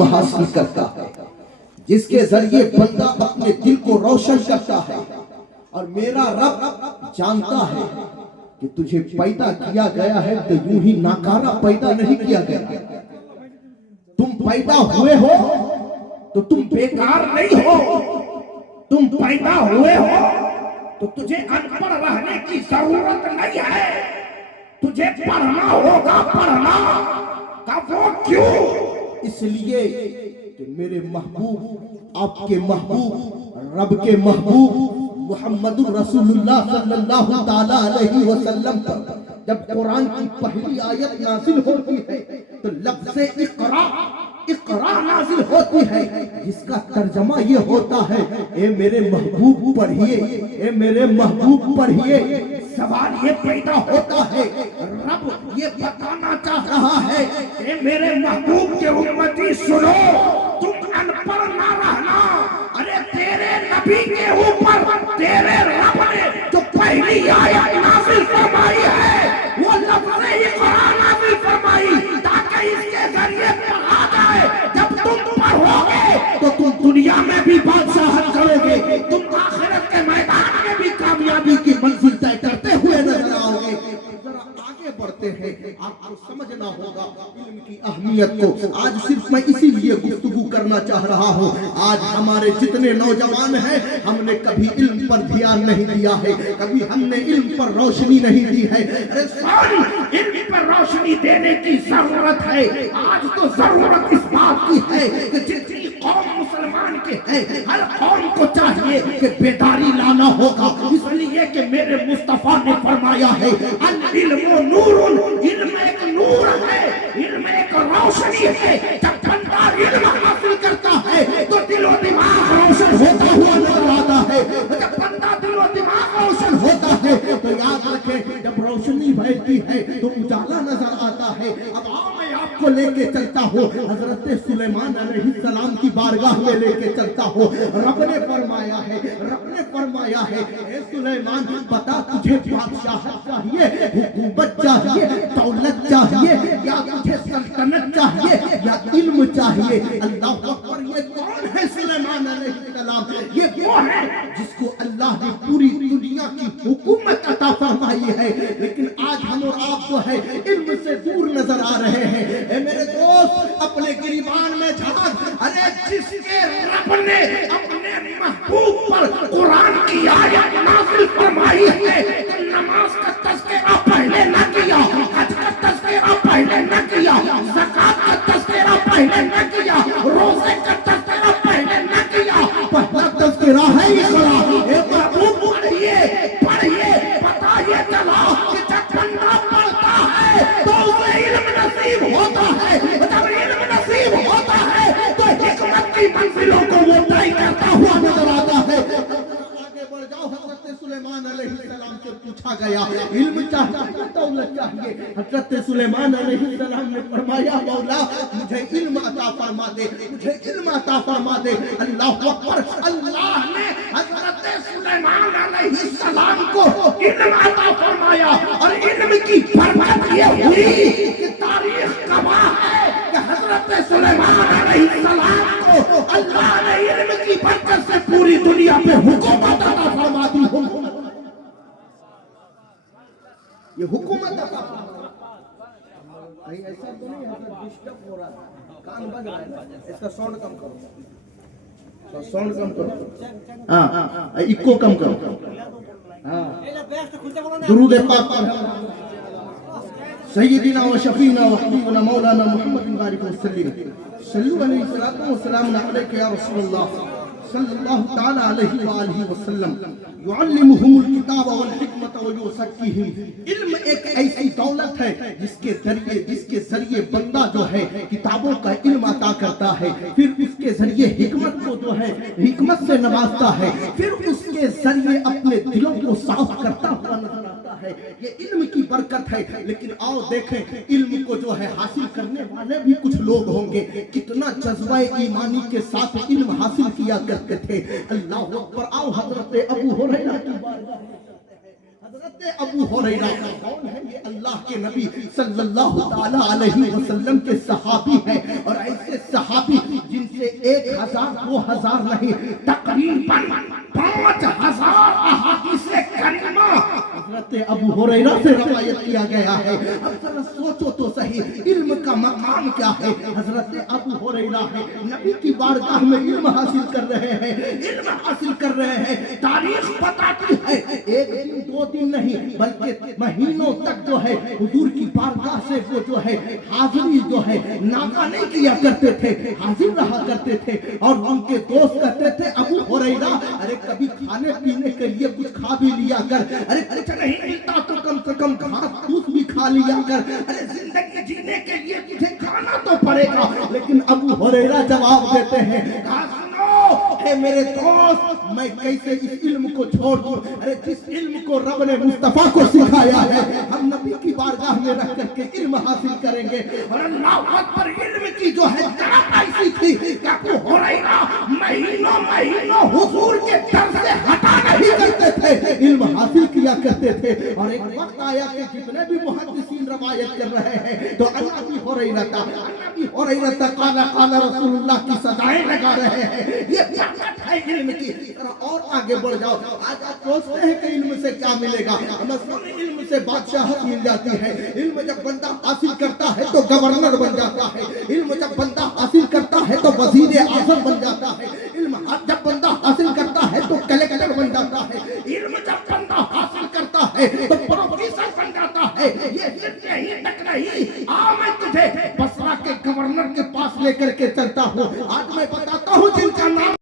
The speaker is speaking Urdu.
علم حاصل کرتا ہے، جس کے ذریعے بندہ اپنے دل کو روشن کرتا ہے۔ اور میرا رب جانتا ہے کہ تجھے پیدا کیا گیا ہے تو یوں ہی ناکارہ پیدا نہیں کیا گیا۔ تم پیدا ہوئے ہو تو تم بیکار نہیں ہو، تم پیدا ہوئے ہو تو تجھے ان پڑھ رہنے کی ضرورت نہیں ہے، تجھے پڑھنا ہوگا۔ پڑھنا کا وہ کیوں؟ اس لیے کہ میرے محبوب، آپ کے محبوب، رب کے محبوب محمد رسول اللہ صلی اللہ تعالی علیہ وسلم پر جب قرآن کی پہلی آیت نازل ہوتی ہے تو لفظ اقرا، اقرا نازل ہوتی ہے، جس کا ترجمہ یہ ہوتا ہے اے میرے محبوب پڑھیے، اے میرے محبوب پڑھیے۔ سوال یہ پیدا ہوتا ہے، رب یہ بتانا چاہ رہا ہے اے میرے محبوب کے امتی سنو، تم ان پڑھ نہ رہنا۔ ارے تیرے نبی کے اوپر تیرے رب نے جو پہلی آیت نازل فرمائی ہے وہ لفظ اقرا نازل فرمائی تاکہ اس کے ذریعے پڑھا جائے۔ جب تم پڑھو گے تو تم دنیا میں بھی بادشاہت کرو گے، تم آخرت کے میدان میں بھی کامیابی کی منزل طے کرتے ہوئے نظر آؤ گے۔ ذرا آگے بڑھتے ہیں، آپ کو سمجھنا ہوگا علم کی اہمیت کو۔ آج صرف میں اسی لیے گفتگو کرنا چاہ رہا ہوں، آج ہمارے جتنے نوجوان ہیں ہم نے کبھی علم پر دھیان نہیں دیا ہے، کبھی ہم نے علم پر روشنی نہیں دی ہے۔ علم پر روشنی دینے کی ضرورت ہے۔ آج تو ضرورت اس بات کی ہے کہ جتنی قوم مسلمان کے ہیں ہر قوم کو چاہیے کہ بیداری لانا ہوگا، اس لیے کہ میرے مصطفیٰ نے فرمایا ہے العلم نور، علم ایک نور ہے، علم ایک روشنی ہے۔ جب بندہ علم حاصل کرتا ہے تو دل و دماغ روشن ہوتا ہوا نظر آتا ہے۔ جب بندہ دل و دماغ روشن ہوتا ہے تو یاد رکھیں جب روشنی پھیلتی ہے تو اجالا نظر آتا ہے۔ اب آؤ میں آپ کو لے کے چلتا ہوں حضرت سلیمان علیہ السلام کی بارگاہ میں لے کے چلتا ہوں۔ رب نے فرمایا ہے اے سلیمان بتا تجھے بادشاہت چاہیے، حکومت چاہیے، دولت چاہیے، یا تجھے سلطنت چاہیے یا علم چاہیے؟ اللہ اکبر، یہ کون ہے سلیمان علیہ السلام؟ یہ وہ ہے جس کو اللہ نے پوری دنیا کی حکومت عطا فرمائی ہے، لیکن آج ہم اور آپ جو ہے علم سے دور نظر آ رہے ہیں۔ اے میرے دوست اپنے گریبان میں جھانک، ارے جس کے رب نے اپنے محبوب پر قرآن کی آیت نازل فرمائی ہے، نماز کا تذکرہ پہلے نہ کیا، حج کا تذکرہ پہلے نہ کیا، زکات کا تذکرہ پہلے نہ کیا، روزے کا تذکرہ پہلے نہ کیا، پہلا تذکرہ ہے اقرا۔ اے محبوب پڑھیے پڑھیے، پتہ یہ چلا کہ جب بندہ پڑھتا ہے تو اسے علم نصیب ہوتا ہے، جب علم نصیب ہوتا ہے تو حکمت کی منزلوں کو وہ طے کرتا ہوا نظر آتا ہے۔ آگے بڑھ جاؤ، حضرت سلیمان علیہ السلام سے پوچھا گیا علم چاہیے دولت چاہیے؟ حضرت سلیمان علیہ السلام نے فرمایا مولا مجھے علم عطا فرما دے، مجھے علم عطا فرما دے۔ اللہ اکبر، اللہ نے حضرت سلیمان علیہ السلام کو علم عطا فرمایا، اور علم کی برکت یہ ہوئی کہ تاریخ گواہ ہے کہ حضرت سلیمان علیہ السلام کو اللہ نے علم کی برکت سے پوری دنیا پہ حکومت عطا فرما دی۔ یہ حکومت عطا فرما دی۔ کہیں ایسا تو نہیں ہے ڈسٹرب ہو رہا ہے، کان بند رہا ہے، اس کا ساؤنڈ کم کرو، ساؤنڈ کم کرو، ہاں ایکو کم کرو، ہاں درود پاک سیدنا و شفینا و حبیبنا مولانا محمد بارک وسلم، صلو علیہ السلام علیک یا رسول اللہ صلی اللہ تعالی علیہ وآلہ وسلم۔ یعلمہم الکتاب والحکمت ویزکیہم، علم ایک ایسی دولت ہے جس کے ذریعے بندہ جو ہے کتابوں کا علم عطا کرتا ہے، پھر اس کے ذریعے حکمت کو جو ہے حکمت سے نوازتا ہے، پھر اس کے ذریعے اپنے دلوں کو صاف کرتا ہوا نظر آتا ہے۔ یہ علم کی برکت ہے۔ لیکن آؤ دیکھیں علم کو جو ہے حاصل کرنے والے بھی کچھ لوگ ہوں گے، کتنا جذبہ ایمانی کے ساتھ علم حاصل کیا کرتے تھے۔ اللہ اکبر، آؤ حضرت ابو ہریرہ کی بارگاہ میں چلتے ہیں۔ حضرت ابو ہریرہ کون ہے؟ یہ اللہ کے نبی صلی اللہ تعالی علیہ وسلم کے صحابی ہیں، اور ایسے صحابی جن سے 1000 2000 نہیں، تقریباً 5000 احادیث کریمہ حضرت ابو ہریرہ سے روایت کیا گیا ہے۔ اب ذرا سوچو تو صحیح، علم کا مقام کیا ہے؟ حضرت ابو ہریرہ ہے، نبی کی بارگاہ میں علم حاصل کر رہے ہیں، علم حاصل کر رہے ہیں۔ تاریخ بتاتی ہے ایک دن 2 دن نہیں بلکہ مہینوں تک جو ہے حضور کی بارگاہ سے وہ جو ہے حاضری جو ہے ناغہ نہیں کیا کرتے تھے، حاضر رہا کرتے تھے۔ اور ان کے دوست کہتے تھے ابو ہریرہ ارے کبھی کھانے پینے کے لیے کچھ کھا بھی لیا کر، ارے کچھ نہیں ملتا تو کم سے کم گھاس پھوس بھی کھا لیا کر، ارے زندگی جینے کے لیے تجھے کھانا تو پڑے گا۔ لیکن ابو ہریرہ جواب دیتے ہیں کہا سنو اے میرے دوست، میں کیسے اس علم کو چھوڑ دوں؟ ارے جس علم کو رب نے مصطفیٰ کو سکھایا ہے ہم نبی کی بارگاہ میں رہ کر کے علم حاصل کریں گے۔ اور اللہ اکبر، علم کی جو ہے طرف ایسی تھی کہ ابو ہریرہ مہینوں حضور کے در سے ہٹا نہیں کرتے تھے، علم حاصل کیا کرتے تھے۔ اور ایک وقت آیا کہ جتنے بھی محدثین روایت کر رہے ہیں تو ابی ہریرہ قال رسول اللہ کی صدائیں لگا رہے ہیں۔ یہ برکت ہے علم کی۔ ذرا اور آگے بڑھ جاؤ، آج آپ سوچتے ہیں کہ علم سے کیا ملے گا؟ مثلاً علم سے بادشاہت مل جاتی ہے، علم جب بندہ حاصل کرتا ہے تو گورنر بن جاتا ہے، علم جب بندہ حاصل کرتا ہے تو وزیر اعظم بن جاتا ہے، علم جب بندہ حاصل کرتا ہے تو کلیکٹر بن جاتا ہے، علم جب بندہ حاصل کرتا ہے تو پروفیسر بن جاتا ہے۔ یہ صرف یہی تک نہیں، میں تجھے بصرہ کے گورنر کے پاس لے کر کے چلتا ہوں۔ آج میں بتاتا ہوں جن کا نام